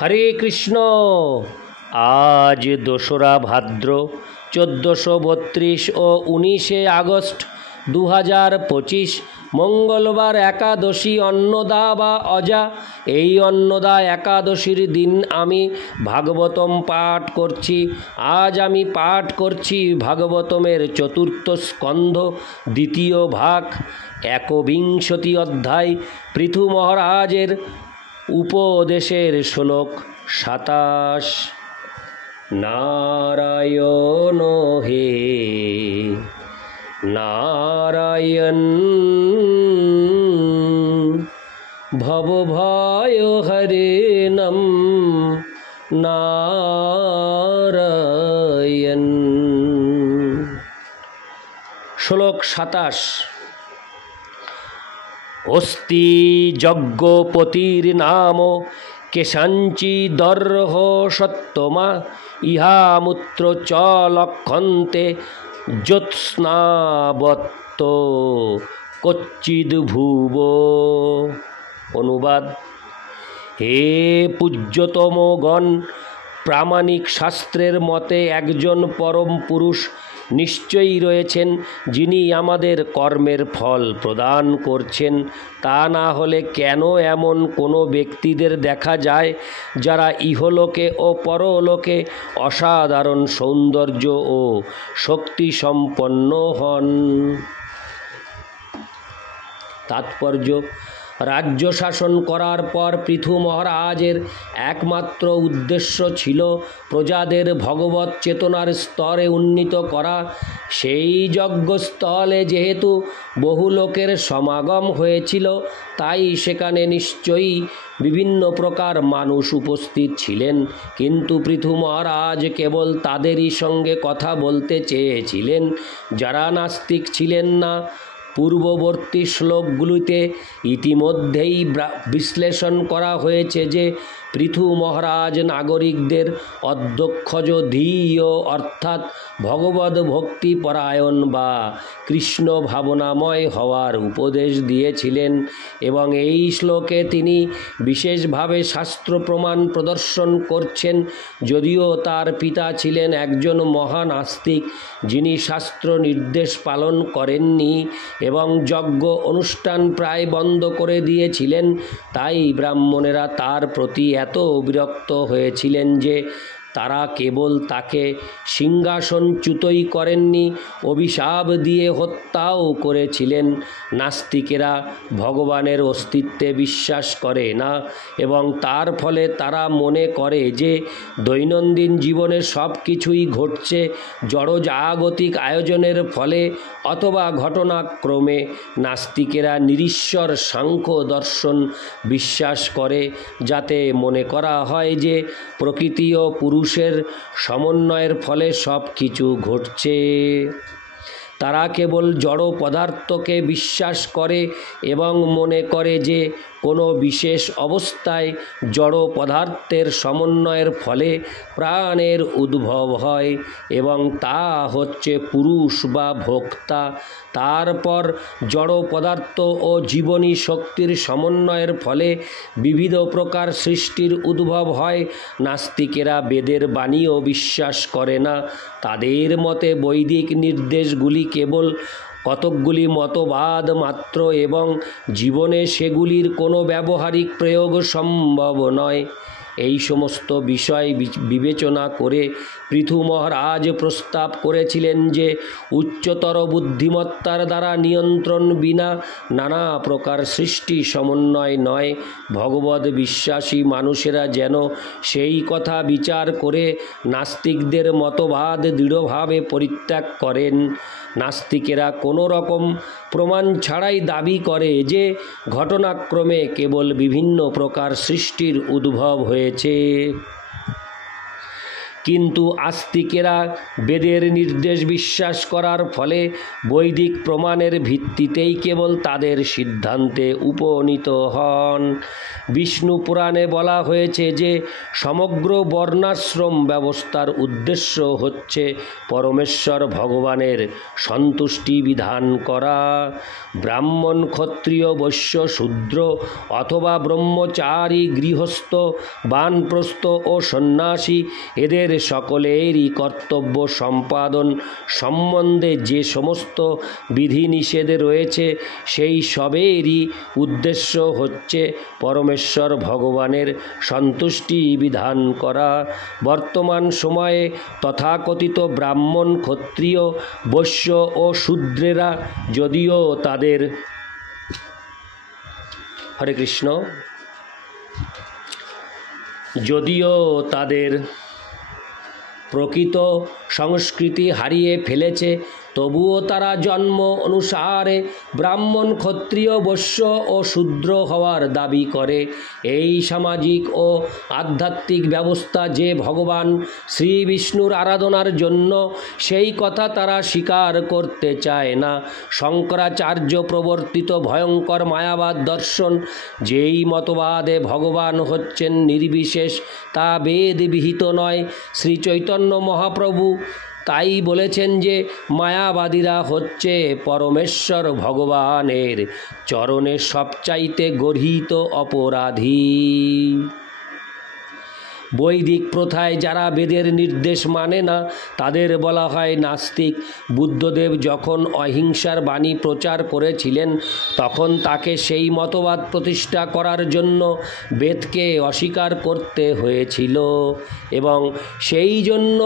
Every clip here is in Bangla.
হরে কৃষ্ণ। আজ 2রা ভাদ্র 1432 ও 19 আগস্ট 2025 মঙ্গলবার একাদশী অন্নদা বা অজা। এই অন্নদা একাদশীর দিন আমি ভাগবতম পাঠ করছি। আজ আমি পাঠ করছি ভাগবতমের 4র্থ স্কন্ধ 2য় ভাগ 21 অধ্যায় পৃথু মহারাজের উপদেশের শ্লোক 27। নারায়ণ হে নারায়ণ ভবভয় হরে নম নারায়ণ। শ্লোক 27। অস্তি যজ্ঞপতির নাম কেশাঞ্চি দর্হ সত্তমা ইহামূত্র চ লক্ষন্তে জ্যোৎস্নাবত্ত কচ্চিদ ভুব। অনুবাদ: হে পূজ্যতমগণ, প্রামাণিক শাস্ত্রের মতে একজন পরম পুরুষ নিশ্চয়ই রয়েছেন, যিনি আমাদের কর্মের ফল প্রদান করছেন। তা না হলে কেন এমন কোনো ব্যক্তিদের দেখা যায় যারা ইহলোকে ও পরলোকে অসাধারণ সৌন্দর্য ও শক্তি সম্পন্ন হন? তাৎপর্য: রাজ্য শাসন করার পর পৃথু মহারাজের একমাত্র উদ্দেশ্য ছিল প্রজাদের ভগবৎ চেতনার স্তরে উন্নীত করা। সেই যজ্ঞস্থলে যেহেতু বহু লোকের সমাগম হয়েছিল, তাই সেখানে নিশ্চয়ই বিভিন্ন প্রকার মানুষ উপস্থিত ছিলেন। কিন্তু পৃথু মহারাজ কেবল তাদেরই সঙ্গে কথা বলতে চেয়েছিলেন যারা নাস্তিক ছিলেন না। পূর্ববর্তী শ্লোকগুলিতে ইতিমধ্যেই বিশ্লেষণ করা হয়েছে যে পৃথু মহারাজ নাগরিকদের অধ্যক্ষজ ধীয় অর্থাৎ ভগবদ ভক্তি পরায়ণ বা কৃষ্ণ ভাবনাময় হওয়ার উপদেশ দিয়েছিলেন, এবং এই শ্লোকে তিনি বিশেষভাবে শাস্ত্র প্রমাণ প্রদর্শন করছেন। যদিও তার পিতা ছিলেন একজন মহান আস্তিক, যিনি শাস্ত্র নির্দেশ পালন করেননি এবং যজ্ঞ অনুষ্ঠান প্রায় বন্ধ করে দিয়েছিলেন, তাই ব্রাহ্মণেরা তার প্রতি এত বিরক্ত হয়েছিলেন যে তারা কেবল তাকে সিংহাসনচ্যুতই করেননি, অভিশাপ দিয়ে হত্যাও করেছিলেন। নাস্তিকেরা ভগবানের অস্তিত্বে বিশ্বাস করে না এবং তার ফলে তারা মনে করে যে দৈনন্দিন জীবনে সব কিছুই ঘটছে জড়জাগতিক আয়োজনের ফলে অথবা ঘটনাক্রমে। নাস্তিকেরা নিরীশ্বর সাংখ্য দর্শন বিশ্বাস করে, যাতে মনে করা হয় যে প্রকৃতি ও পুরুষের সমন্বয়ের ফলে সব কিছু ঘটছে। তারা কেবল জড় পদার্থকে বিশ্বাস করে এবং মনে করে যে কোনো বিশেষ অবস্থায় জড় পদার্থের সমন্বয়ের ফলে প্রাণের উদ্ভব হয় এবং তা হচ্ছে পুরুষ বা ভোক্তা। তারপর জড় পদার্থ ও জীবনী শক্তির সমন্বয়ের ফলে বিবিধ প্রকার সৃষ্টির উদ্ভব হয়। নাস্তিকেরা বেদের বাণীও বিশ্বাস করে না। তাদের মতে বৈদিক নির্দেশগুলি কেবল কতকগুলি মতবাদ মাত্র এবং জীবনে সেগুলির কোনো ব্যবহারিক প্রয়োগ সম্ভব নয়। এই সমস্ত বিষয় বিবেচনা করে পৃথু মহারাজ প্রস্তাব করেছিলেন যে উচ্চতর বুদ্ধিমত্তার দ্বারা নিয়ন্ত্রণ বিনা নানা প্রকার সৃষ্টি সমন্বয় নয়। ভগবদ বিশ্বাসী মানুষেরা যেন সেই কথা বিচার করে নাস্তিকদের মতবাদ দৃঢ়ভাবে পরিত্যাগ করেন। নাস্তিকেরা কোনো রকম প্রমাণ ছাড়াই দাবি করে যে ঘটনাক্রমে কেবল বিভিন্ন প্রকার সৃষ্টির উদ্ভব হয়েছে, কিন্তু আস্তিকেরা বেদের নির্দেশ বিশ্বাস করার ফলে বৈদিক প্রমাণের ভিত্তিতেই কেবল তাদের সিদ্ধান্তে উপনীত হন। বিষ্ণু পুরাণে বলা হয়েছে যে সমগ্র বর্ণাশ্রম ব্যবস্থার উদ্দেশ্য হচ্ছে পরমেশ্বর ভগবানের সন্তুষ্টি বিধান করা। ব্রাহ্মণ, ক্ষত্রিয়, বৈশ্য, শূদ্র অথবা ব্রহ্মচারী, গৃহস্থ, বানপ্রস্থ ও সন্ন্যাসী এদের সকলেরই কর্তব্য সম্পাদন সম্বন্ধে যে সমস্ত বিধিনিষেধ রয়েছে সেই সবেরই উদ্দেশ্য হচ্ছে পরমেশ্বর ভগবানের সন্তুষ্টি বিধান করা। বর্তমান সময়ে তথাকথিত ব্রাহ্মণ, ক্ষত্রিয়, বৈশ্য ও শূদ্রেরা যদিও তাদের হরে কৃষ্ণ প্রকৃত সংস্কৃতি হারিয়ে ফেলেছে, তবুও তারা জন্ম অনুসারে ব্রাহ্মণ, ক্ষত্রিয়, বৈশ্য ও শূদ্র হওয়ার দাবি করে। এই সামাজিক ও আধ্যাত্মিক ব্যবস্থা যে ভগবান শ্রী বিষ্ণুর আরাধনার জন্য, সেই কথা তারা স্বীকার করতে চায় না। শঙ্করাচার্য প্রবর্তিত ভয়ঙ্কর মায়াবাদ দর্শন, যেই মতবাদে ভগবান হচ্ছেন নির্বিশেষ, তা বেদ বিহিত নয়। শ্রী চৈতন্য মহাপ্রভু তাই বলেছেন যে মায়াবাদীরা হচ্ছে পরমেশ্বর ভগবানের চরণে সবচাইতে গর্হিত অপরাধী। বৈদিক প্রথায় যারা বেদের নির্দেশ মানে না তাদের বলা হয় নাস্তিক। বুদ্ধদেব যখন অহিংসার বাণী প্রচার করেছিলেন তখন তাকে সেই মতবাদ প্রতিষ্ঠা করার জন্য বেদকে অস্বীকার করতে হয়েছিল এবং সেই জন্য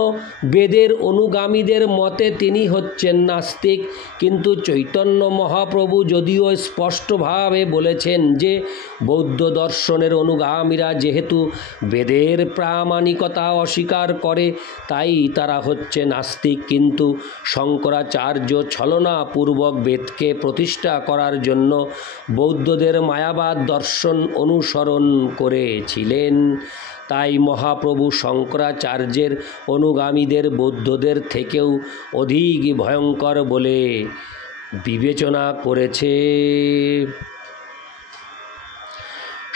বেদের অনুগামীদের মতে তিনি হচ্ছেন নাস্তিক। কিন্তু চৈতন্য মহাপ্রভু যদিও স্পষ্টভাবে বলেছেন যে বৌদ্ধ দর্শনের অনুগামীরা যেহেতু বেদের প্রামাণিকতা অস্বীকার করে তাই তারা হচ্ছে নাস্তিক, কিন্তু শঙ্করাচার্য ছলনাপূর্বক বেদকে প্রতিষ্ঠা করার জন্য বৌদ্ধদের মায়াবাদ দর্শন অনুসরণ করেছিলেন। তাই মহাপ্রভু শঙ্করাচার্যের অনুগামীদের বৌদ্ধদের থেকেও অধিক ভয়ঙ্কর বলে বিবেচনা করেছে।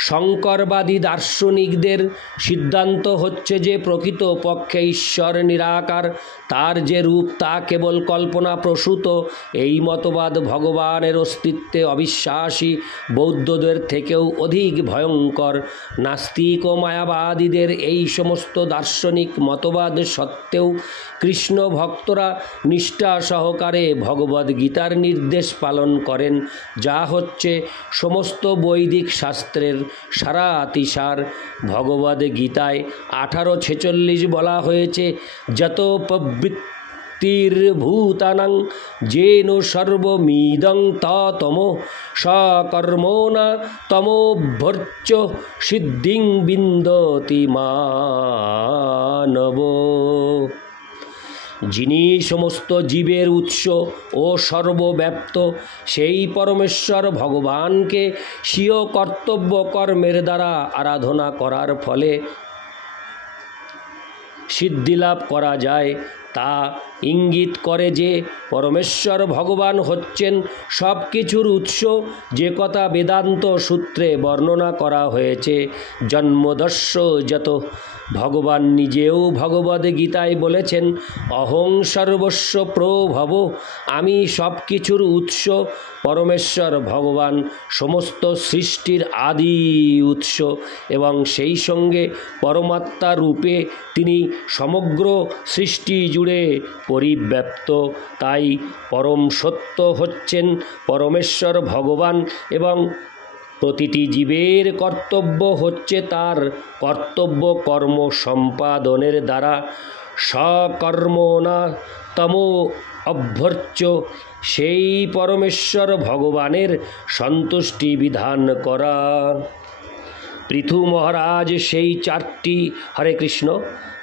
শঙ্করবাদী দার্শনিকদের সিদ্ধান্ত হচ্ছে যে প্রকৃত পক্ষে ঈশ্বর নিরাকার, তার যে রূপ তা কেবল কল্পনাপ্রসূত। এই মতবাদ ভগবানের অস্তিত্বে অবিশ্বাসী বৌদ্ধদের থেকেও অধিক ভয়ঙ্কর। নাস্তিক ও মায়াবাদীদের এই সমস্ত দার্শনিক মতবাদ সত্ত্বেও কৃষ্ণ ভক্তরা নিষ্ঠা সহকারে ভগবদ্গীতার নির্দেশ পালন করেন, যা হচ্ছে সমস্ত বৈদিক শাস্ত্রের সারাতিসার। ভগবদ্গীতায় 18:46 বলা হয়েছে, যত প্রবৃত্তির্ভূতানাং যেন সর্বমিদং ততমো সকর্মণা তমোভ্যর্চ সিদ্ধিং বিন্দতি মানব। যিনি সমস্ত জীবের উৎস ও সর্বব্যাপ্ত, সেই পরমেশ্বর ভগবানকে স্বীয় কর্তব্য কর্মের দ্বারা আরাধনা করার ফলে সিদ্ধিলাভ করা যায়, তা ইঙ্গিত করে যে পরমেশ্বর ভগবান হচ্ছেন সব কিছুর উৎস, যে কথা বেদান্ত সূত্রে বর্ণনা করা হয়েছে। জন্মদস্য যত, ভগবান নিজেও ভগবদ্গীতায় বলেছেন, অহং সর্বস্ব প্রভব, আমি সব কিছুর উৎস। পরমেশ্বর ভগবান সমস্ত সৃষ্টির আদি উৎস এবং সেই সঙ্গে পরমাত্মা রূপে তিনি সমগ্র সৃষ্টি জুড়ে পরিব্যাপ্ত। তাই পরম সত্য হচ্ছেন পরমেশ্বর ভগবান এবং প্রতিটি জীবের কর্তব্য হচ্ছে তার কর্তব্য কর্ম সম্পাদনের দ্বারা সকর্মণা তমো অভ্যর্চ, সেই পরমেশ্বর ভগবানের সন্তুষ্টি বিধান করা। পৃথু মহারাজ সেই চারটি হরে কৃষ্ণ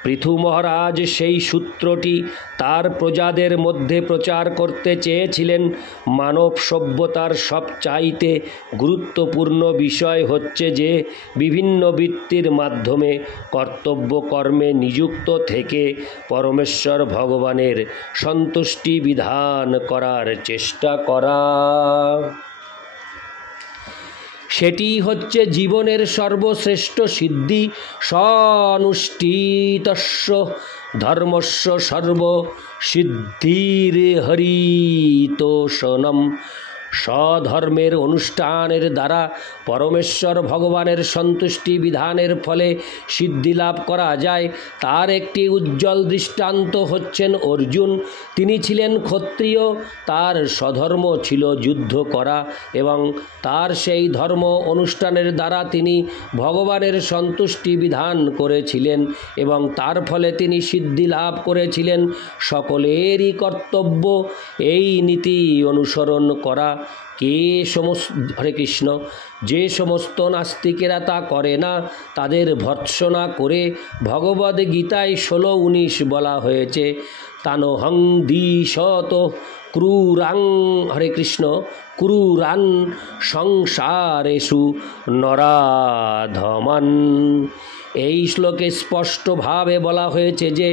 পৃথু মহারাজ সেই সূত্রটি তার প্রজাদের মধ্যে প্রচার করতে চেয়েছিলেন। মানব সভ্যতার সবচাইতে গুরুত্বপূর্ণ বিষয় হচ্ছে যে বিভিন্ন বৃত্তির মাধ্যমে কর্তব্য কর্মে নিযুক্ত থেকে পরমেশ্বর ভগবানের সন্তুষ্টি বিধান করার চেষ্টা করা। সেটি হচ্ছে জীবনের সর্বশ্রেষ্ঠ সিদ্ধি। স্বনুষ্ঠিতস্য ধর্মস্য সর্ব সিদ্ধির হরিতোষণম। স্বধর্মের অনুষ্ঠানের দ্বারা পরমেশ্বর ভগবানের সন্তুষ্টি বিধানের ফলে সিদ্ধি লাভ করা যায়। তার একটি উজ্জ্বল দৃষ্টান্ত হচ্ছেন অর্জুন। তিনি ছিলেন ক্ষত্রিয়, তার স্বধর্ম ছিল যুদ্ধ করা এবং তার সেই ধর্ম অনুষ্ঠানের দ্বারা তিনি ভগবানের সন্তুষ্টি বিধান করেছিলেন এবং তার ফলে তিনি সিদ্ধি লাভ করেছিলেন। সকলেরই কর্তব্য এই নীতি অনুসরণ করা। হরে কৃষ্ণ, যে সমস্ত নাস্তিকেরা তা করে না তাদের ভর্ৎসনা করে ভগবদ্গীতায় 16-19 বলা হয়েছে, তানহং দ্বিশত ক্রুরাং হরে কৃষ্ণ ক্রুরান সংসারেষু নরাধমান। এই শ্লোকে স্পষ্টভাবে বলা হয়েছে যে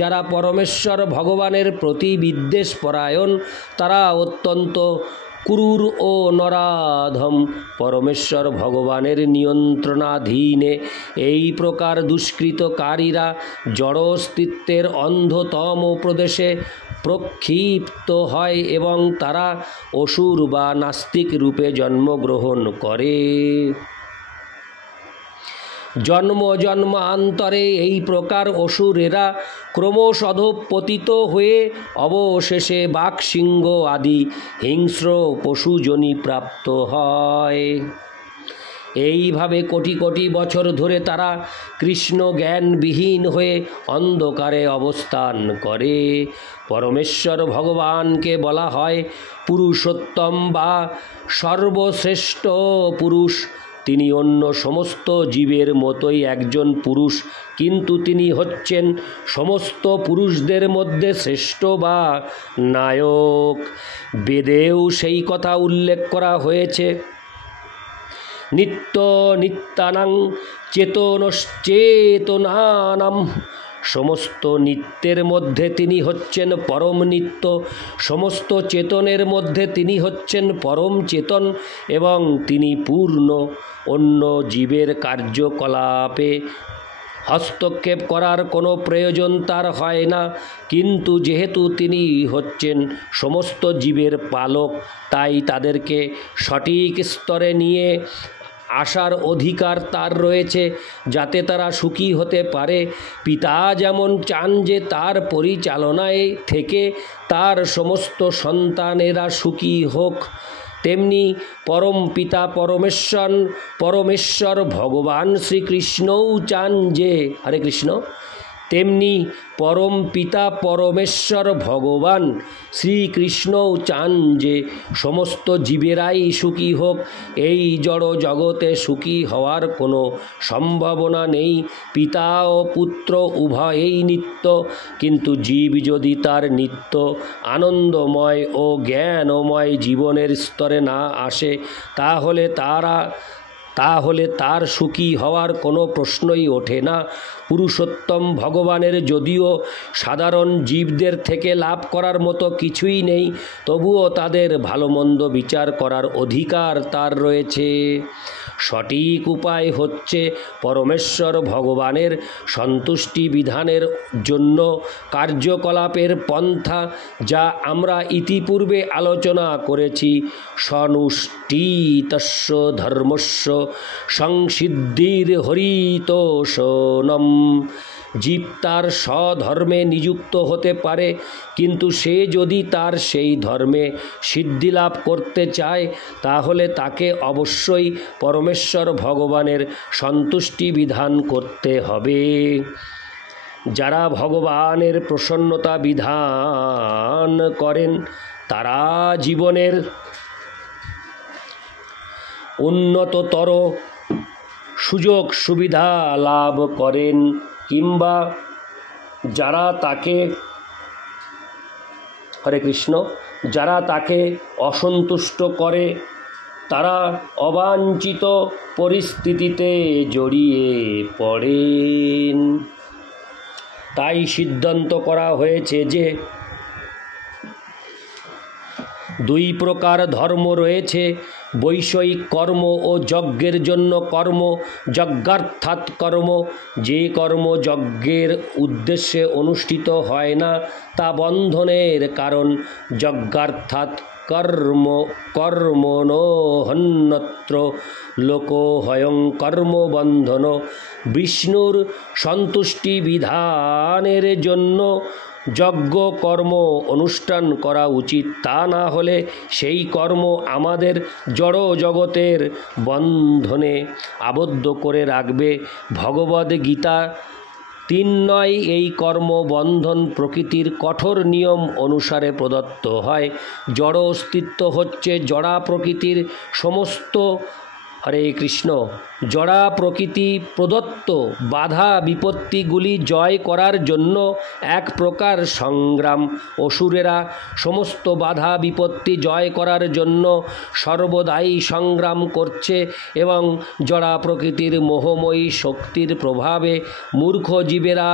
যারা পরমেশ্বর ভগবানের প্রতি বিদ্বেষপরায়ণ তারা অত্যন্ত ক্রূর ও নরাধম, পরমেশ্বর ভগবানের নিয়ন্ত্রণাধীনে। এই প্রকার দুষ্কৃতকারীরা জড় অস্তিত্বের অন্ধতম প্রদেশে প্রক্ষিপ্ত হয় এবং তারা অসুর বা নাস্তিক রূপে জন্মগ্রহণ করে। জন্ম জন্মান্তরে এই প্রকার অসুরেরা ক্রমশ অধঃপতিত হয়ে অবশেষে বাঘসিংহ আদি হিংস্র পশুজনি প্রাপ্ত হয়। এইভাবে কোটি কোটি বছর ধরে তারা কৃষ্ণ জ্ঞানবিহীন হয়ে অন্ধকারে অবস্থান করে। পরমেশ্বর ভগবানকে বলা হয় পুরুষোত্তম বা সর্বশ্রেষ্ঠ পুরুষ। তিনি অন্য সমস্ত জীবের মতোই একজন পুরুষ, কিন্তু তিনি হচ্ছেন সমস্ত পুরুষদের মধ্যে শ্রেষ্ঠ বা নায়ক। বেদেও সেই কথা উল্লেখ করা হয়েছে, নিত্য নিত্যানাং চেতনশ্চেতনানাম। সমস্ত নিত্যের মধ্যে তিনি হচ্ছেন পরম নিত্য, সমস্ত চেতনের মধ্যে তিনি হচ্ছেন পরম চেতন এবং তিনি পূর্ণ। অন্য জীবের কার্যকলাপে হস্তক্ষেপ করার কোনো প্রয়োজন তার হয় না, কিন্তু যেহেতু তিনি হচ্ছেন সমস্ত জীবের পালক তাই তাদেরকে সঠিক স্তরে নিয়ে আসার অধিকার তার রয়েছে যাতে তারা সুখী হতে পারে। পিতা যেমন চান যে তার পরিচালনায় থেকে তার সমস্ত সন্তানেরা সুখী হোক, তেমনি পরম পিতা পরমেশ্বর ভগবান শ্রীকৃষ্ণও চান যে হরে কৃষ্ণ তেমনি পরম পিতা পরমেশ্বর ভগবান শ্রীকৃষ্ণও চান যে সমস্ত জীবেরাই সুখী হোক। এই জড় জগতে সুখী হওয়ার কোনো সম্ভাবনা নেই। পিতা ও পুত্র উভয়েই নিত্য, কিন্তু জীব যদি তার নিত্য আনন্দময় ও জ্ঞানময় জীবনের স্তরে না আসে তাহলে তার সুখী হওয়ার কোনো প্রশ্নই ওঠে না। পুরুষোত্তম ভগবানের যদিও সাধারণ জীবদের থেকে লাভ করার মতো কিছুই নেই, তবুও তাদের ভালো মন্দ বিচার করার অধিকার তার রয়েছে। সঠিক উপায় হচ্ছে পরমেশ্বর ভগবানের সন্তুষ্টি বিধানের জন্য কার্যকলাপের পন্থা, যা আমরা ইতিপূর্বে আলোচনা করেছি। স্বনুষ্ঠিতস্য ধর্মস্য সংসিদ্ধির হরিতোষণম। জীব তার স্বধর্মে নিযুক্ত হতে পারে, কিন্তু সে যদি তার সেই ধর্মে সিদ্ধি লাভ করতে চায় তাহলে তাকে অবশ্যই পরমেশ্বর ভগবানের সন্তুষ্টি বিধান করতে হবে। যারা ভগবানের প্রসন্নতা বিধান করেন তারা জীবনের উন্নততর সুযোগ সুবিধা লাভ করেন, কিংবা যারা তাকে হরে কৃষ্ণ যারা তাকে অসন্তুষ্ট করে তারা অবাঞ্ছিত পরিস্থিতিতে জড়িয়ে পড়েন। তাই সিদ্ধান্ত করা হয়েছে যে দুই প্রকার ধর্ম রয়েছে, বৈষয়িক কর্ম ও যজ্ঞের জন্য কর্ম। যজ্ঞার্থাৎ কর্ম, যে কর্ম যজ্ঞের উদ্দেশ্যে অনুষ্ঠিত হয় না তা বন্ধনের কারণ। যজ্ঞার্থাৎ কর্ম কর্মণো হন্যত্র লোকো হয়ং কর্ম বন্ধন। বিষ্ণুর সন্তুষ্টি বিধানের জন্য যজ্ঞ কর্ম অনুষ্ঠান করা উচিত, তা না হলে সেই কর্ম আমাদের জড় জগতের বন্ধনে আবদ্ধ করে রাখবে। ভগবদ্গীতা 3:9 এই কর্ম বন্ধন প্রকৃতির কঠোর নিয়ম অনুসারে প্রদত্ত হয়। জড় অস্তিত্ব হচ্ছে জড়া প্রকৃতির সমস্ত হরে কৃষ্ণ জড়া প্রকৃতি প্রদত্ত বাধা বিপত্তিগুলি জয় করার জন্য এক প্রকার সংগ্রাম। অসুরেরা সমস্ত বাধা বিপত্তি জয় করার জন্য সর্বদাই সংগ্রাম করছে এবং জড়া প্রকৃতির মোহময়ী শক্তির প্রভাবে মূর্খ জীবেরা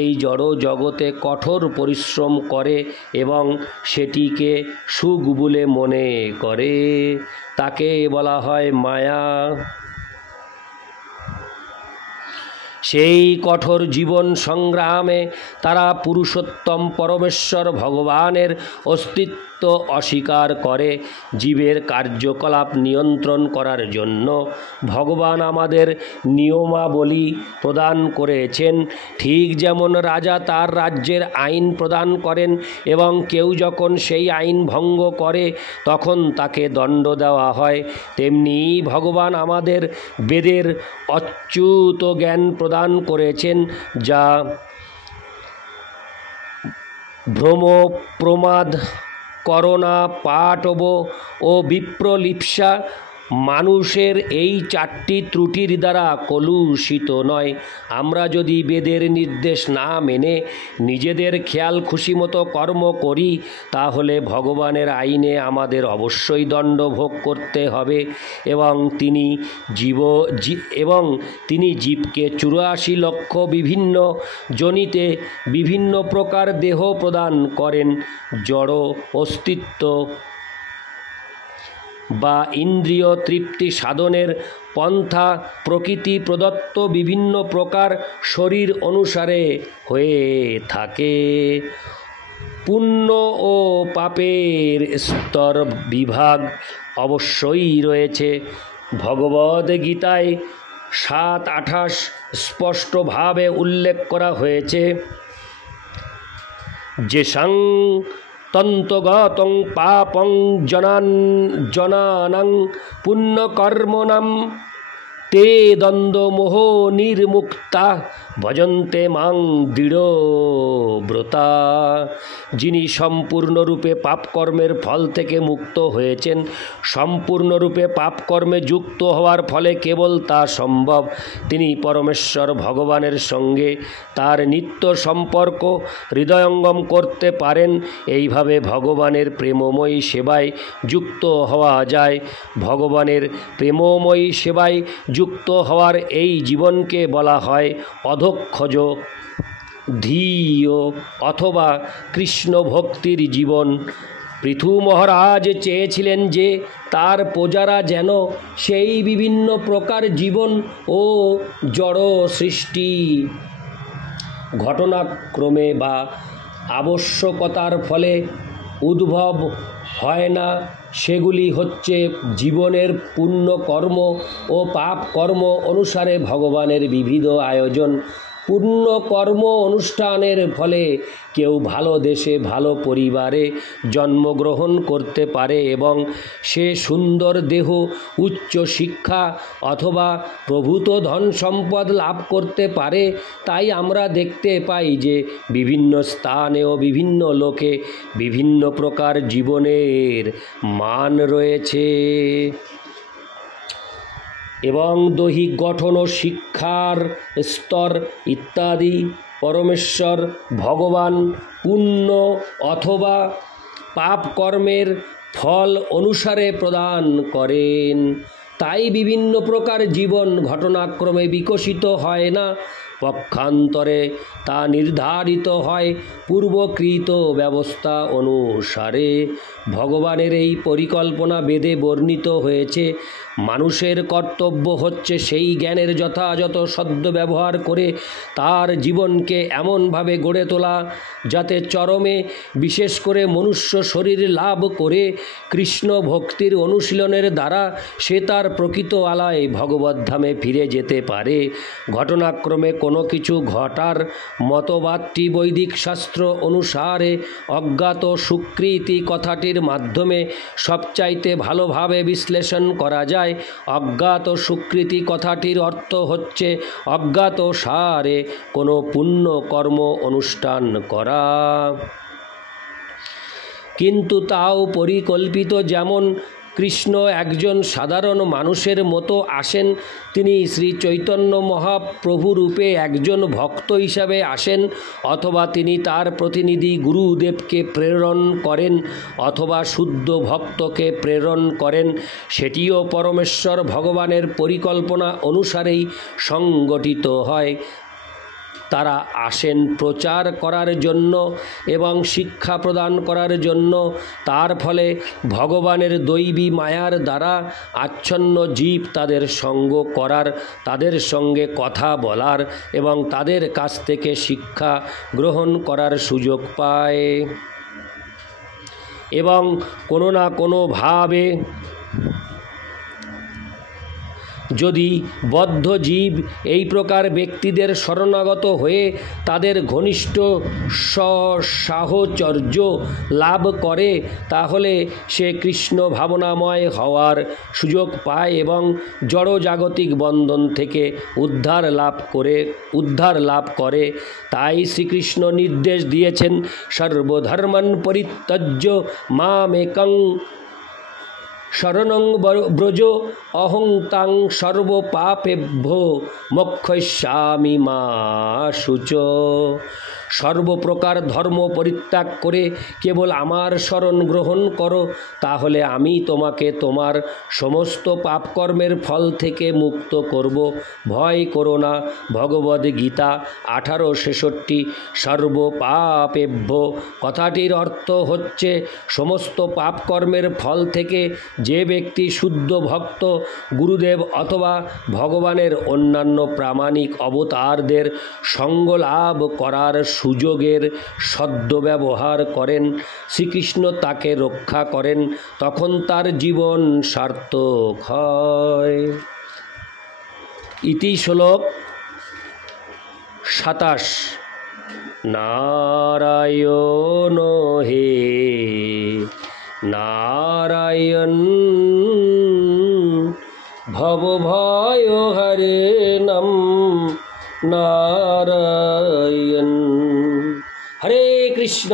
এই জড় জগতে কঠোর পরিশ্রম করে এবং সেটিকে সুখ বলে মনে করে। তাকে বলা হয় মায়া। সেই কঠোর জীবন সংগ্রামে তারা পুরুষোত্তম পরমেশ্বর ভগবানের অস্তিত্ব অস্বীকার করে। জীবের কার্যকলাপ নিয়ন্ত্রণ করার জন্য ভগবান আমাদের নিয়মাবলী প্রদান করেছেন। ঠিক যেমন রাজা তার রাজ্যের আইন প্রদান করেন এবং কেউ যখন সেই আইন ভঙ্গ করে তখন তাকে দণ্ড দেওয়া হয়, তেমনি ভগবান আমাদের বেদের অচ্যুত জ্ঞান প্রদান করেছেন, যা ভ্রম প্রমাদ করোনা পাটব ও বিপ্রলিপ্সা মানুষের এই 4টি ত্রুটির দ্বারা কলুষিত নয়। আমরা যদি বেদের নির্দেশ না মেনে নিজেদের খেয়াল খুশি মতো কর্ম করি তাহলে ভগবানের আইনে আমাদের অবশ্যই দণ্ড ভোগ করতে হবে এবং তিনি জীবকে 84 লক্ষ বিভিন্ন যোনিতে বিভিন্ন প্রকার দেহ প্রদান করেন। জড় অস্তিত্ব বা ইন্দ্রিয় তৃপ্তি সাধনের পন্থা প্রকৃতি প্রদত্ত বিভিন্ন প্রকার শরীর অনুসারে হয়ে থাকে। পুণ্য ও পাপের স্তর বিভাগ অবশ্যই রয়েছে। ভগবদ্গীতায় 7:28 স্পষ্টভাবে উল্লেখ করা হয়েছে যে তন্তগতং পাপং জনানাং পুণ্যকর্মণাম তে দ্বন্দ্বমোহ নির্মুক্তা ভজন্তে মাং দৃঢ়ব্রতা। যিনি সম্পূর্ণরূপে পাপকর্মের ফল থেকে মুক্ত হয়েছেন, সম্পূর্ণরূপে পাপকর্মে যুক্ত হওয়ার ফলে কেবল তা সম্ভব। তিনি পরমেশ্বর ভগবানের সঙ্গে তার নিত্য সম্পর্ক হৃদয়ঙ্গম করতে পারেন। এইভাবে ভগবানের প্রেমময়ী সেবায় যুক্ত হওয়া যায়। ভগবানের প্রেমময়ী সেবায় যুক্ত হওয়ার এই জীবনকে বলা হয় অধোক্ষজ ধীয় অথবা কৃষ্ণ ভক্তির জীবন। পৃথু মহারাজ চেয়েছিলেন যে তার প্রজারা যেন সেই বিভিন্ন প্রকার জীবন ও জড় সৃষ্টি ঘটনাক্রমে বা আবশ্যকতার ফলে উদ্ভব হয় না, সেগুলি হচ্ছে জীবনের পুণ্য কর্ম ও পাপ কর্ম অনুসারে ভগবানের বিবিধ আয়োজন। পুণ্য কর্ম অনুষ্ঠানের ফলে কেউ ভালো দেশে ভালো পরিবারে জন্মগ্রহণ করতে পারে এবং সে সুন্দর দেহ, উচ্চ শিক্ষা অথবা প্রভূত ধন সম্পদ লাভ করতে পারে। তাই আমরা দেখতে পাই যে বিভিন্ন স্থানে ও বিভিন্ন লোকে বিভিন্ন প্রকার জীবনের মান রয়েছে। এবং দৈহিক গঠন ও শিক্ষার স্তর ইত্যাদি পরমেশ্বর ভগবান পুণ্য অথবা পাপ কর্মের ফল অনুসারে প্রদান করেন। তাই বিভিন্ন প্রকার জীবন ঘটনাক্রমে বিকশিত হয় না, পক্ষান্তরে তা নির্ধারিত হয় পূর্বকৃত ব্যবস্থা অনুসারে। ভগবানের এই পরিকল্পনা বেদে বর্ণিত হয়েছে। মানুষের কর্তব্য হচ্ছে সেই জ্ঞানের যথাযথ সদ্ব্যবহার করে তার জীবনকে এমনভাবে গড়ে তোলা যাতে চরমে বিশেষ করে মনুষ্য শরীর লাভ করে কৃষ্ণ ভক্তির অনুশীলনের দ্বারা সে তার প্রকৃত আলায় ভগবদ্ধামে ফিরে যেতে পারে। ঘটনাক্রমে কোনো কিছু ঘটার মতবাদটি বৈদিক শাস্ত্র অনুসারে অজ্ঞাত সুকৃতি কথাটির মাধ্যমে সবচাইতে ভালোভাবে বিশ্লেষণ করা যায়। অজ্ঞাত সুকৃতি কথাটির অর্থ হচ্ছে অজ্ঞাত সারে কোনো পুণ্য কর্ম অনুষ্ঠান করা, কিন্তু তাও পরিকল্পিত। যেমন কৃষ্ণ একজন সাধারণ মানুষের মতো আসেন, তিনি শ্রী চৈতন্য মহাপ্রভু রূপে একজন ভক্ত হিসাবে আসেন, অথবা তিনি তার প্রতিনিধি গুরুদেবকে প্রেরণ করেন, অথবা শুদ্ধ ভক্তকে প্রেরণ করেন। সেটিও পরমেশ্বর ভগবানের পরিকল্পনা অনুসারেই সংগঠিত হয়। তারা আসেন প্রচার করার জন্য এবং শিক্ষা প্রদান করার জন্য। তার ফলে ভগবানের দৈবী মায়ার দ্বারা আচ্ছন্ন জীব তাদের সঙ্গ করার, তাদের সঙ্গে কথা বলার এবং তাদের কাছ থেকে শিক্ষা গ্রহণ করার সুযোগ পায়। এবং কোনো না কোনোভাবে যদি বদ্ধ জীব এই প্রকার ব্যক্তিদের শরণাগত হয়ে তাদের ঘনিষ্ঠ সাহচর্য লাভ করে, তাহলে সে কৃষ্ণ ভাবনাময় হওয়ার সুযোগ পায় এবং জড়জাগতিক বন্ধন থেকে উদ্ধার লাভ করে। তাই শ্রীকৃষ্ণ নির্দেশ দিয়েছেন, সর্বধর্মান পরিত্যজ্য মামেকং শরণং ব্রজ অহং তাং সর্বপাপেভ্যো মোক্ষয়িষ্যামি মা শুচো। সর্বপ্রকার ধর্ম পরিত্যাগ করে কেবল আমার শরণ গ্রহণ করো, তাহলে আমি তোমাকে তোমার সমস্ত পাপকর্মের ফল থেকে মুক্ত করব। ভয় করো না। ভগবদ্গীতা 18:66। সর্বপাপেভ্য কথাটির অর্থ হচ্ছে সমস্ত পাপকর্মের ফল থেকে যে ব্যক্তি শুদ্ধ ভক্ত, গুরুদেব অথবা ভগবানের অন্যান্য প্রামাণিক অবতারদের সঙ্গ লাভ করার সুযোগের সদ্ব্যবহার করেন, শ্রীকৃষ্ণ তাকে রক্ষা করেন, তখন তার জীবন সার্থক হয়। ইতি শ্লোক 27। নারায়ণ হে নারায়ণ ভবভয় হরে নাম নারায়ণ। হরে কৃষ্ণ।